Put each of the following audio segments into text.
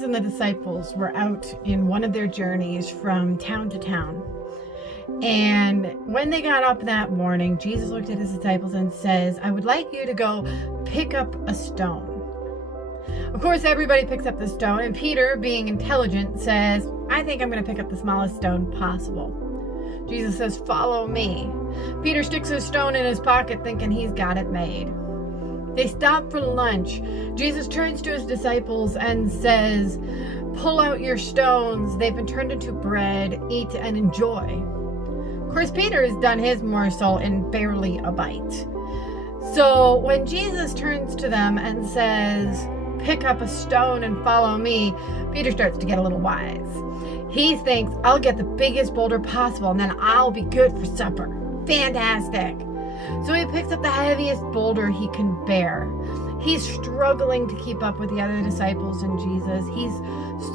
Jesus and the disciples were out in one of their journeys from town to town. And when they got up that morning, Jesus looked at his disciples and says, I would like you to go pick up a stone. Of course, everybody picks up the stone, and Peter, being intelligent, says, I think I'm going to pick up the smallest stone possible. Jesus says, follow me. Peter sticks his stone in his pocket thinking he's got it made. They stop for lunch. Jesus turns to his disciples and says, pull out your stones. They've been turned into bread. Eat and enjoy. Of course, Peter has done his morsel in barely a bite. So when Jesus turns to them and says, pick up a stone and follow me, Peter starts to get a little wise. He thinks, I'll get the biggest boulder possible and then I'll be good for supper. Fantastic. So he picks up the heaviest boulder he can bear. He's struggling to keep up with the other disciples and Jesus. He's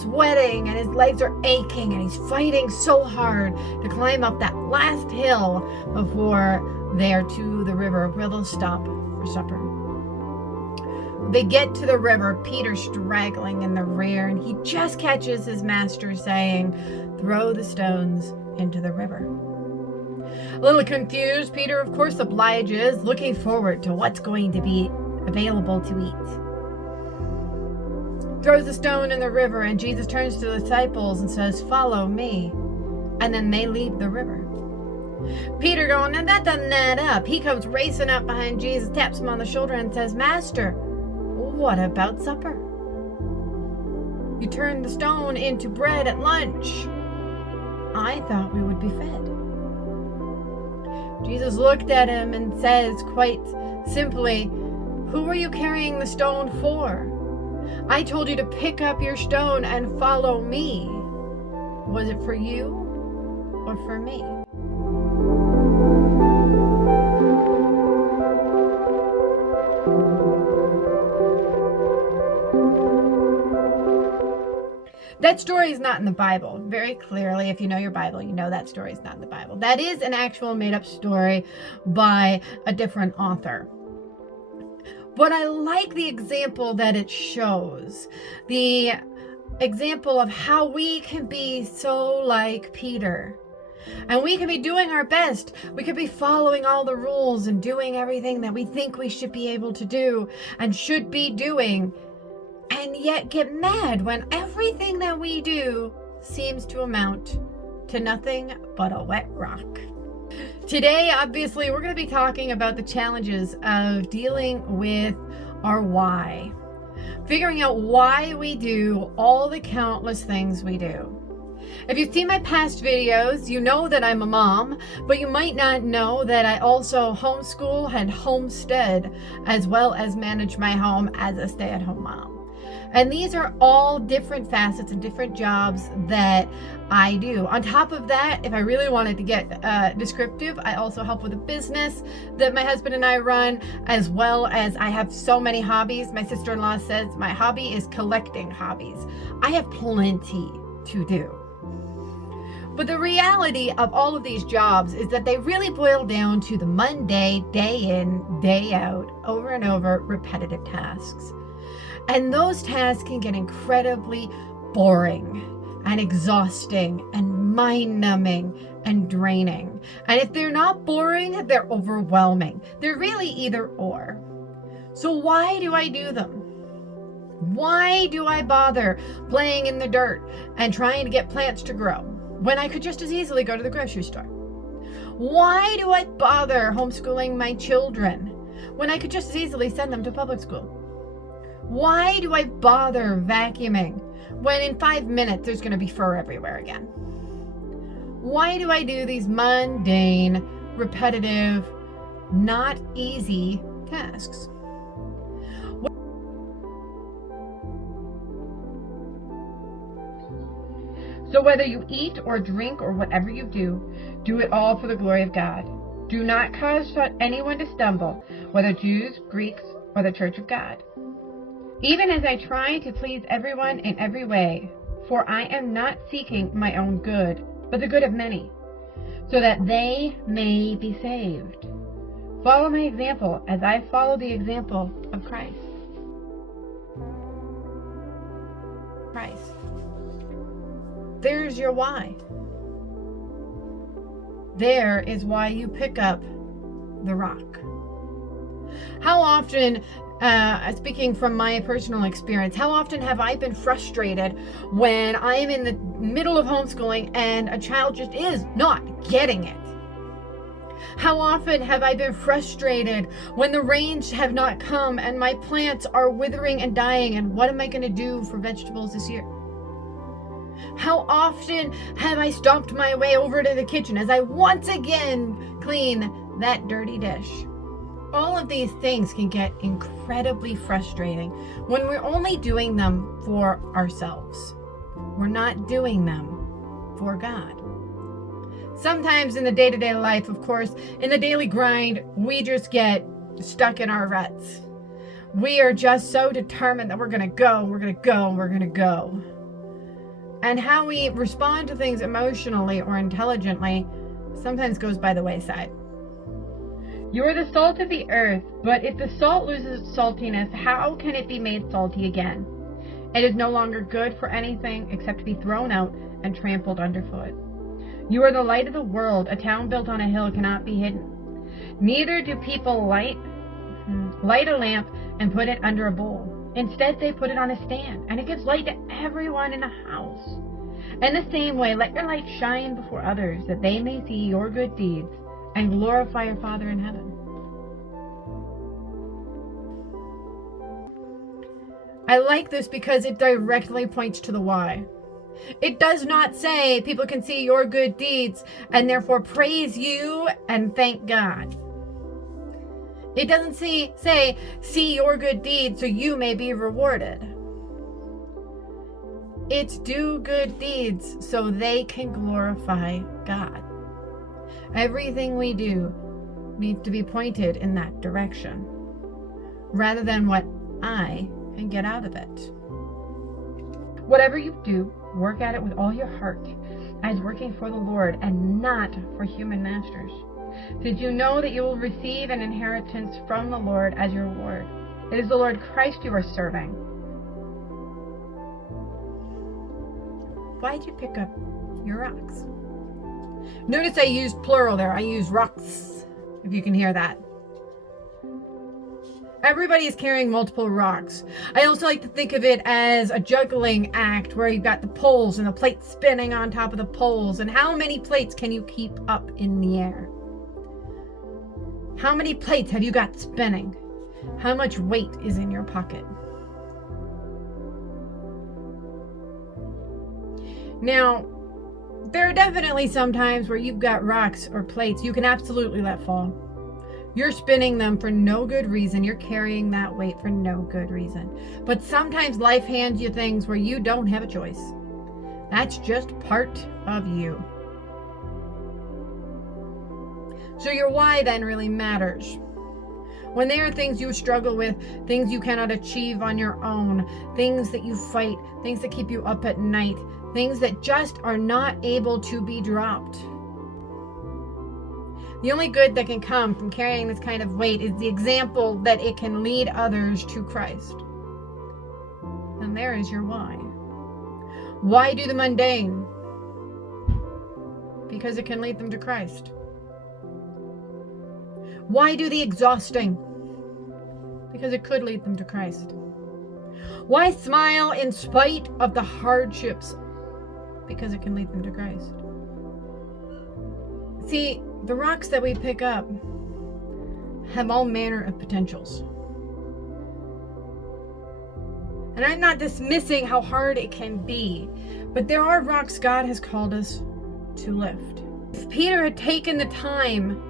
sweating and his legs are aching and he's fighting so hard to climb up that last hill before they're to the river where they'll stop for supper. They get to the river, Peter straggling in the rear, and he just catches his master saying, throw the stones into the river. A little confused, Peter of course obliges, looking forward to what's going to be available to eat. Throws the stone in the river, and Jesus turns to the disciples and says, follow me. And then they leave the river. Peter going, now that doesn't add up. He comes racing up behind Jesus, taps him on the shoulder and says, Master, what about supper? You turned the stone into bread at lunch. I thought we would be fed. Jesus looked at him and says quite simply, who are you carrying the stone for? I told you to pick up your stone and follow me. Was it for you or for me? That story is not in the Bible. Very clearly, if you know your Bible, you know that story is not in the Bible. That is an actual made-up story by a different author. But I like the example that it shows. The example of how we can be so like Peter. And we can be doing our best. We could be following all the rules and doing everything that we think we should be able to do and should be doing. And yet get mad when everything that we do seems to amount to nothing but a wet rock. Today, obviously, we're going to be talking about the challenges of dealing with our why. Figuring out why we do all the countless things we do. If you've seen my past videos, you know that I'm a mom, but you might not know that I also homeschool and homestead, as well as manage my home as a stay-at-home mom. And these are all different facets and different jobs that I do. On top of that, if I really wanted to get descriptive, I also help with a business that my husband and I run, as well as I have so many hobbies. My sister-in-law says my hobby is collecting hobbies. I have plenty to do. But the reality of all of these jobs is that they really boil down to the mundane, day in, day out, over and over, repetitive tasks. And those tasks can get incredibly boring and exhausting and mind-numbing and draining. And if they're not boring, they're overwhelming. They're really either or. So why do I do them? Why do I bother playing in the dirt and trying to get plants to grow when I could just as easily go to the grocery store? Why do I bother homeschooling my children when I could just as easily send them to public school? Why do I bother vacuuming when in 5 minutes there's going to be fur everywhere again? Why do I do these mundane, repetitive, not easy tasks? So whether you eat or drink or whatever you do it all for the glory of God. Do not cause anyone to stumble, whether Jews, Greeks, or the Church of God. Even as I try to please everyone in every way, for I am not seeking my own good, but the good of many, so that they may be saved. Follow my example as I follow the example of Christ. Christ. There's your why. There is why you pick up the rock. How often, speaking from my personal experience, how often have I been frustrated when I am in the middle of homeschooling and a child just is not getting it? How often have I been frustrated when the rains have not come and my plants are withering and dying, and what am I going to do for vegetables this year? How often have I stomped my way over to the kitchen as I once again clean that dirty dish? All of these things can get incredibly frustrating when we're only doing them for ourselves. We're not doing them for God. Sometimes in the day-to-day life, of course, in the daily grind, we just get stuck in our ruts. We are just so determined that we're going to go, we're going to go, we're going to go. And how we respond to things emotionally or intelligently sometimes goes by the wayside. You are the salt of the earth, but if the salt loses its saltiness, how can it be made salty again? It is no longer good for anything except to be thrown out and trampled underfoot. You are the light of the world. A town built on a hill cannot be hidden. Neither do people light a lamp and put it under a bowl. Instead, they put it on a stand, and it gives light to everyone in the house. In the same way, let your light shine before others, that they may see your good deeds and glorify your Father in heaven. I like this because it directly points to the why. It does not say people can see your good deeds and therefore praise you and thank God. It doesn't say, see your good deeds so you may be rewarded. It's do good deeds so they can glorify God. Everything we do needs to be pointed in that direction, rather than what I can get out of it. Whatever you do, work at it with all your heart, as working for the Lord and not for human masters. Did you know that you will receive an inheritance from the Lord as your reward? It is the Lord Christ you are serving. Why'd you pick up your rocks? Notice I used plural there. I used rocks, if you can hear that. Everybody is carrying multiple rocks. I also like to think of it as a juggling act where you've got the poles and the plates spinning on top of the poles. And how many plates can you keep up in the air? How many plates have you got spinning? How much weight is in your pocket? Now, there are definitely some times where you've got rocks or plates you can absolutely let fall. You're spinning them for no good reason. You're carrying that weight for no good reason. But sometimes life hands you things where you don't have a choice. That's just part of you. So your why then really matters. When there are things you struggle with, things you cannot achieve on your own, things that you fight, things that keep you up at night, things that just are not able to be dropped. The only good that can come from carrying this kind of weight is the example that it can lead others to Christ. And there is your why. Why do the mundane? Because it can lead them to Christ. Why do the exhausting? Because it could lead them to Christ. Why smile in spite of the hardships? Because it can lead them to Christ. See, the rocks that we pick up have all manner of potentials. And I'm not dismissing how hard it can be, but there are rocks God has called us to lift. If Peter had taken the time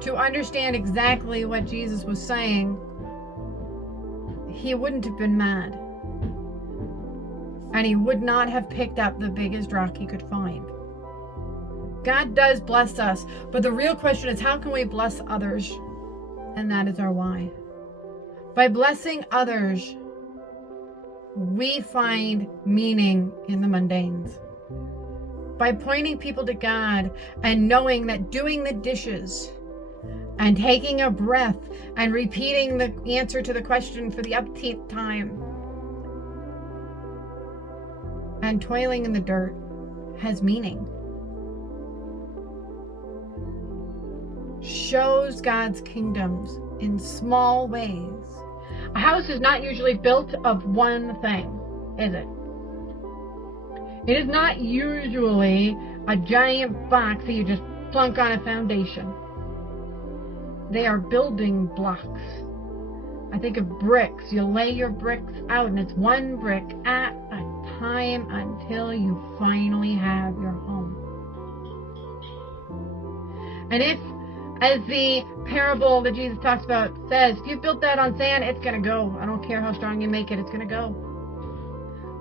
to understand exactly what Jesus was saying, he wouldn't have been mad. And he would not have picked up the biggest rock he could find. God does bless us, but the real question is, how can we bless others? And that is our why. By blessing others, we find meaning in the mundanes. By pointing people to God and knowing that doing the dishes and taking a breath and repeating the answer to the question for the upteenth time and toiling in the dirt has meaning. Shows God's kingdoms in small ways. A house is not usually built of one thing, is it? It is not usually a giant box that you just plunk on a foundation. They are building blocks. I think of bricks. You lay your bricks out, and it's one brick at a time until you finally have your home. And if, as the parable that Jesus talks about says, if you built that on sand, it's going to go. I don't care how strong you make it, it's going to go.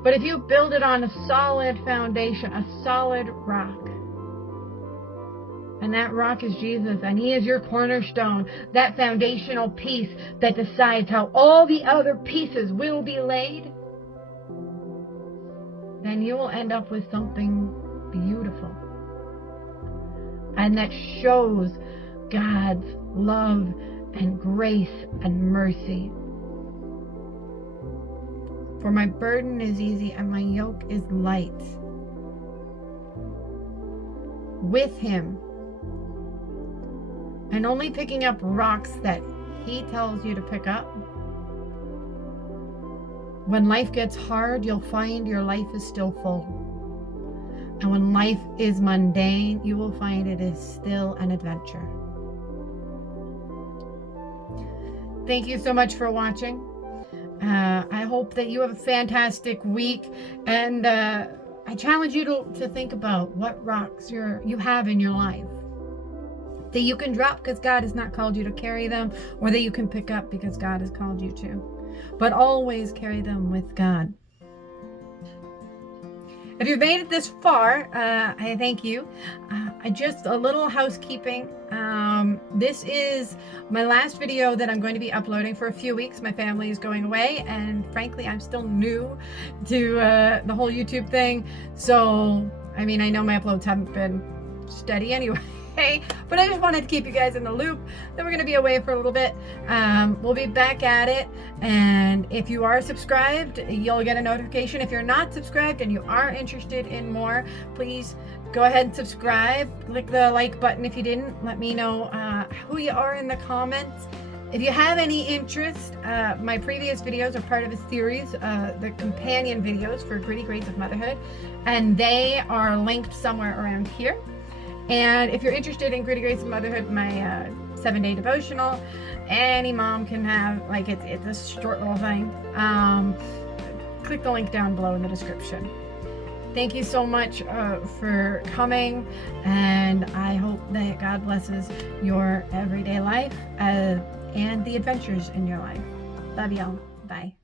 But if you build it on a solid foundation, a solid rock, and that rock is Jesus, and He is your cornerstone, that foundational piece that decides how all the other pieces will be laid, then you will end up with something beautiful. And that shows God's love and grace and mercy. For my burden is easy and my yoke is light. With Him. And only picking up rocks that He tells you to pick up. When life gets hard, you'll find your life is still full. And when life is mundane, you will find it is still an adventure. Thank you so much for watching. I hope that you have a fantastic week. And I challenge you to think about what rocks you have in your life that you can drop because God has not called you to carry them, or that you can pick up because God has called you to. But always carry them with God. If you've made it this far, I thank you. Just a little housekeeping. This is my last video that I'm going to be uploading for a few weeks. My family is going away, and frankly, I'm still new to the whole YouTube thing. So, I mean, I know my uploads haven't been steady anyway. But I just wanted to keep you guys in the loop that we're going to be away for a little bit. We'll be back at it, and if you are subscribed, you'll get a notification. If you're not subscribed and you are interested in more, please go ahead and subscribe. Click the like button if you didn't. Let me know who you are in the comments. If you have any interest, my previous videos are part of a series, the companion videos for Grace of Motherhood, and they are linked somewhere around here. And if you're interested in Grace of Motherhood, my 7-day devotional, any mom can have, like, it's a short little thing. Click the link down below in the description. Thank you so much for coming, and I hope that God blesses your everyday life and the adventures in your life. Love y'all. Bye.